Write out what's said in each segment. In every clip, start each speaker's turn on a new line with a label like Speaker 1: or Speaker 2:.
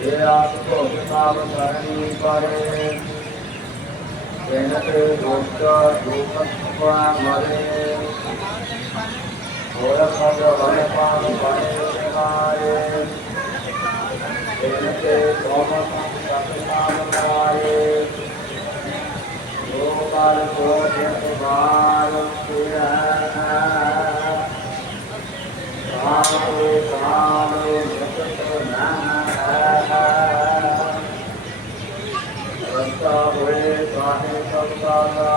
Speaker 1: ये आपको करनी पड़े जैनते लोक मरे और खग बने मारे जैनते सोम सतनाम गोपाल को बाल साधु साधु जगत भुवे स्वाहे सप्तादा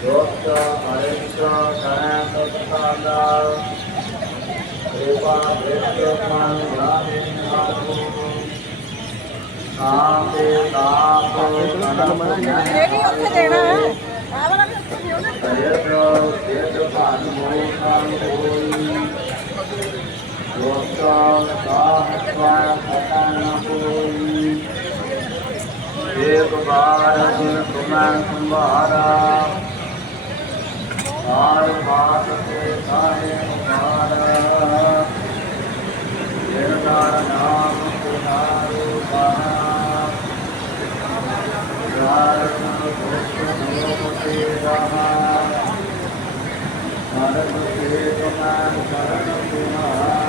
Speaker 1: दोष हरिश्च करण सप्तादा कृपा दृष्टमान राधेनाथो कामे कामो रेडी होके देना है। जय जय पानुमो कामो दोष साहस सताना कोई ਇੱਕ ਵਾਰ ਜਿਨ ਤੁਮੈਂ ਸੰਭਾਰਾ। ਸਾਰ ਬਾਤ ਤੇ ਸਾਹੇ ਉਮਾਰਾ ਜਿਨ ਦਾਰ ਨਾਮ ਪੁਕਾਰੋ ਬਾਰਾ ਰਾਰ ਕੋ ਬੋਲ ਤੇ ਰਾਮਾ। ਹਰ ਕੋ ਤੇ ਤੁਮੈਂ ਕਰਨ ਤੁਮਾਰਾ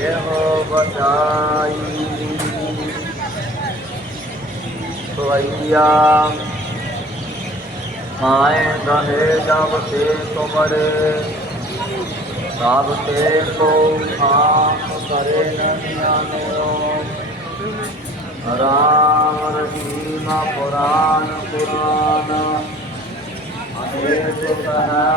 Speaker 1: दोपते देह बचाई भैया आए गहे जब से तुमरे तब से को आप करे नैनो राम रहीम पुराण पुराण अनेक कह